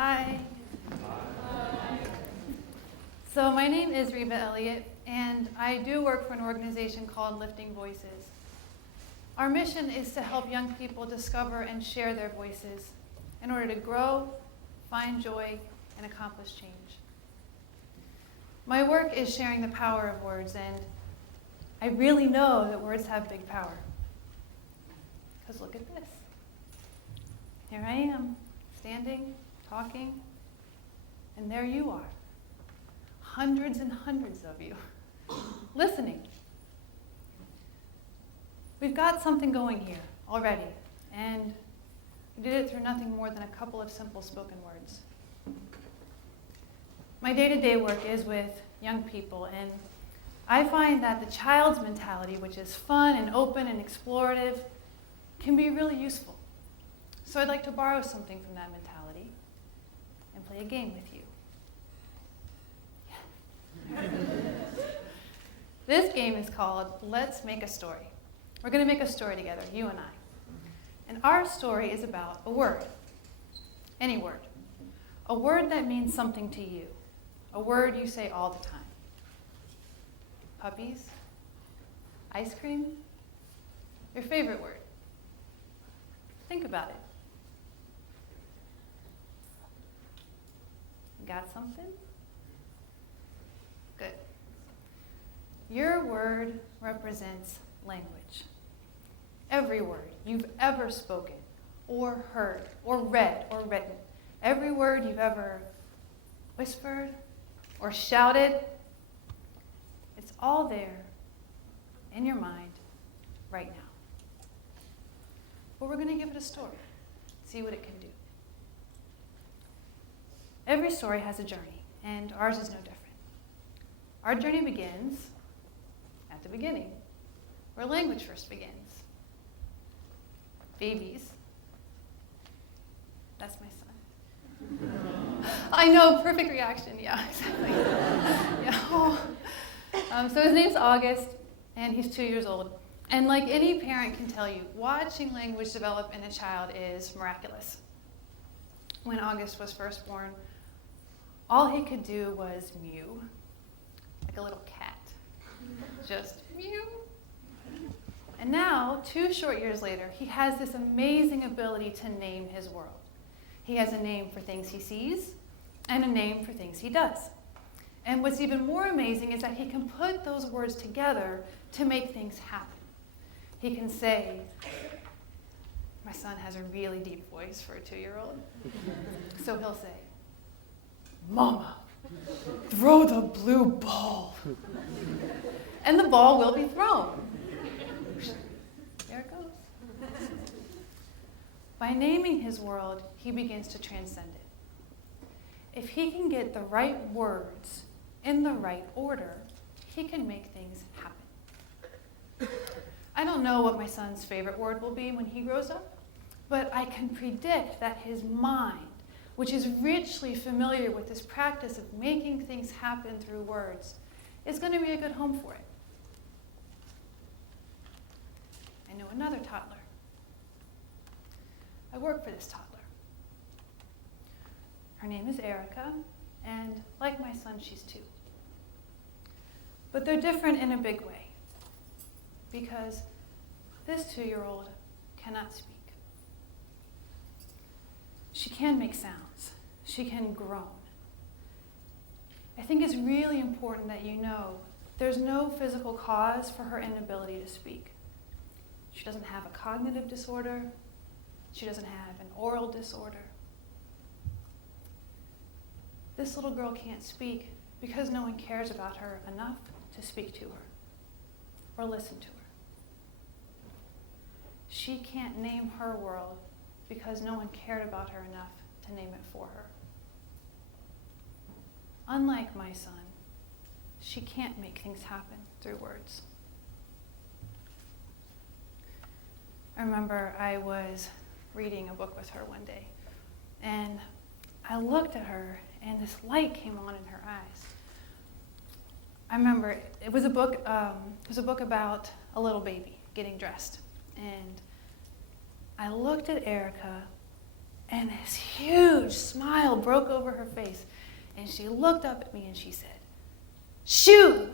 Hi. So my name is Reba Elliott, and I do work for an organization called Lifting Voices. Our mission is to help young people discover and share their voices in order to grow, find joy, and accomplish change. My work is sharing the power of words, and I really know that words have big power. Because look at this. Here I am, standing, talking, and there you are. Hundreds and hundreds of you listening. We've got something going here already, and we did it through nothing more than a couple of simple spoken words. My day-to-day work is with young people, and I find that the child's mentality, which is fun and open and explorative, can be really useful. So I'd like to borrow something from that mentality and play a game with you. This game is called Let's Make a Story. We're going to make a story together, you and I. And our story is about a word. Any word. A word that means something to you. A word you say all the time. Puppies? Ice cream? Your favorite word. Think about it. Got something? Good. Your word represents language. Every word you've ever spoken, or heard, or read, or written. Every word you've ever whispered or shouted, it's all there in your mind right now. But we're going to give it a story, see what it can do. Every story has a journey, and ours is no different. Our journey begins at the beginning, where language first begins. Babies. That's my son. I know, perfect reaction. Yeah, exactly. Yeah. Oh. So his name's August, and he's 2 years old. And like any parent can tell you, watching language develop in a child is miraculous. When August was first born, all he could do was mew, like a little cat. Just mew. And now, 2 short years later, he has this amazing ability to name his world. He has a name for things he sees and a name for things he does. And what's even more amazing is that he can put those words together to make things happen. He can say, my son has a really deep voice for a 2-year-old. So he'll say, Mama, throw the blue ball. And the ball will be thrown. There it goes. By naming his world, he begins to transcend it. If he can get the right words in the right order, he can make things happen. I don't know what my son's favorite word will be when he grows up, but I can predict that his mind, which is richly familiar with this practice of making things happen through words, is going to be a good home for it. I know another toddler. I work for this toddler. Her name is Erica, and like my son, she's 2. But they're different in a big way, because this 2-year-old cannot speak. She can make sounds. She can groan. I think it's really important that you know there's no physical cause for her inability to speak. She doesn't have a cognitive disorder. She doesn't have an oral disorder. This little girl can't speak because no one cares about her enough to speak to her or listen to her. She can't name her world because no one cared about her enough to name it for her. Unlike my son, she can't make things happen through words. I remember I was reading a book with her one day, and I looked at her, and this light came on in her eyes. I remember it was a book about a little baby getting dressed, and I looked at Erica, And this huge smile broke over her face. And she looked up at me and she said, "Shoe!"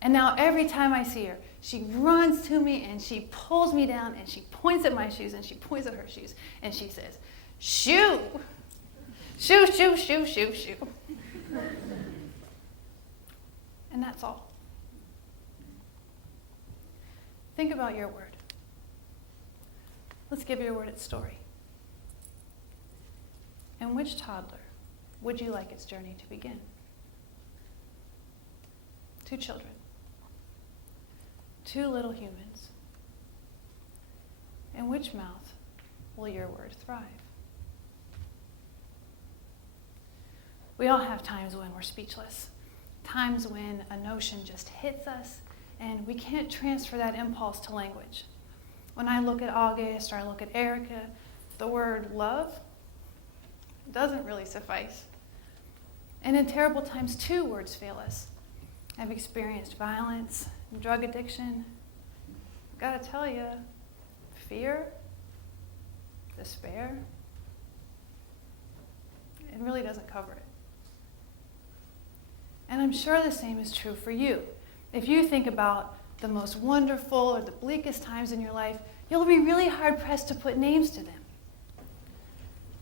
And now every time I see her, she runs to me and she pulls me down and she points at my shoes and she points at her shoes and she says, "Shoe! Shoe, shoe, shoe, shoe, shoe." And that's all. Think about your word. Let's give your word its story. And which toddler would you like its journey to begin? 2 children. 2 little humans. In which mouth will your word thrive? We all have times when we're speechless, times when a notion just hits us and we can't transfer that impulse to language. When I look at August or I look at Erica, the word love doesn't really suffice. And in terrible times, 2 words fail us. I've experienced violence, drug addiction. I've got to tell you, fear, despair, it really doesn't cover it. And I'm sure the same is true for you. If you think about the most wonderful or the bleakest times in your life, you'll be really hard-pressed to put names to them.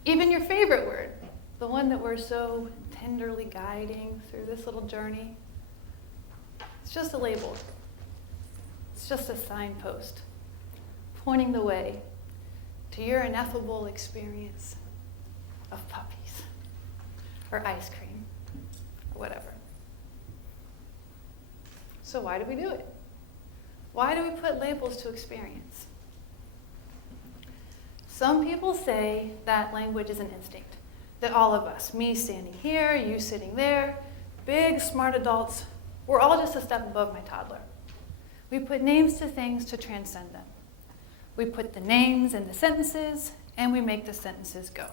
Even your favorite word, the one that we're so tenderly guiding through this little journey, it's just a label. It's just a signpost pointing the way to your ineffable experience of puppies or ice cream or whatever. So why do we do it? Why do we put labels to experience? Some people say that language is an instinct, that all of us, me standing here, you sitting there, big, smart adults, we're all just a step above my toddler. We put names to things to transcend them. We put the names in the sentences, and we make the sentences go.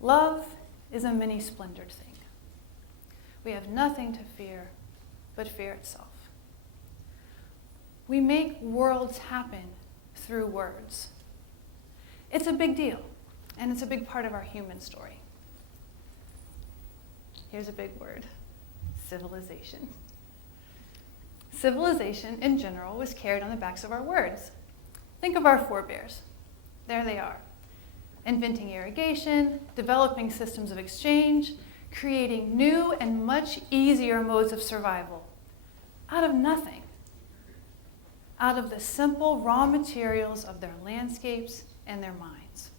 Love is a mini-splendored thing. We have nothing to fear but fear itself. We make worlds happen through words. It's a big deal, and it's a big part of our human story. Here's a big word: civilization. Civilization, in general, was carried on the backs of our words. Think of our forebears. There they are, inventing irrigation, developing systems of exchange, creating new and much easier modes of survival out of nothing, out of the simple raw materials of their landscapes and their minds.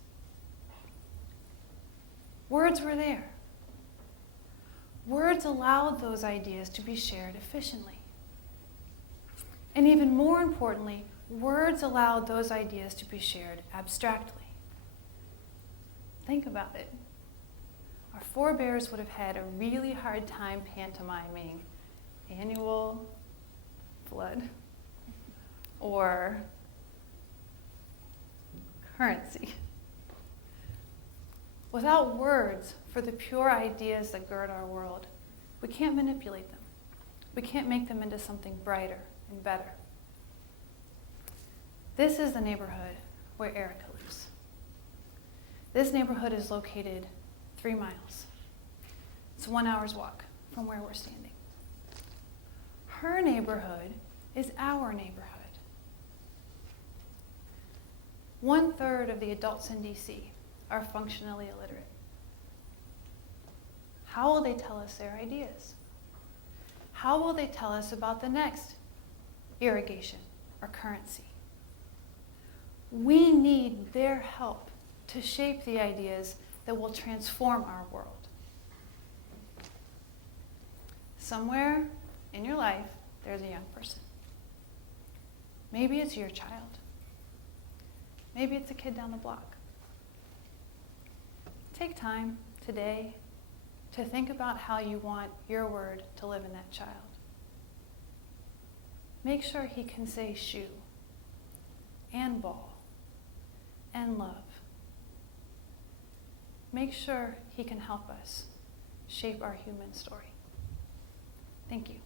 Words were there. Words allowed those ideas to be shared efficiently. And even more importantly, words allowed those ideas to be shared abstractly. Think about it. Our forebears would have had a really hard time pantomiming annual flood or currency. Without words for the pure ideas that gird our world, we can't manipulate them. We can't make them into something brighter and better. This is the neighborhood where Erica lives. This neighborhood is located 3 miles. It's 1 hour's walk from where we're standing. Her neighborhood is our neighborhood. 1/3 of the adults in DC are functionally illiterate. How will they tell us their ideas? How will they tell us about the next irrigation or currency? We need their help to shape the ideas that will transform our world. Somewhere in your life, there's a young person. Maybe it's your child. Maybe it's a kid down the block. Take time today to think about how you want your word to live in that child. Make sure he can say shoe and ball and love. Make sure he can help us shape our human story. Thank you.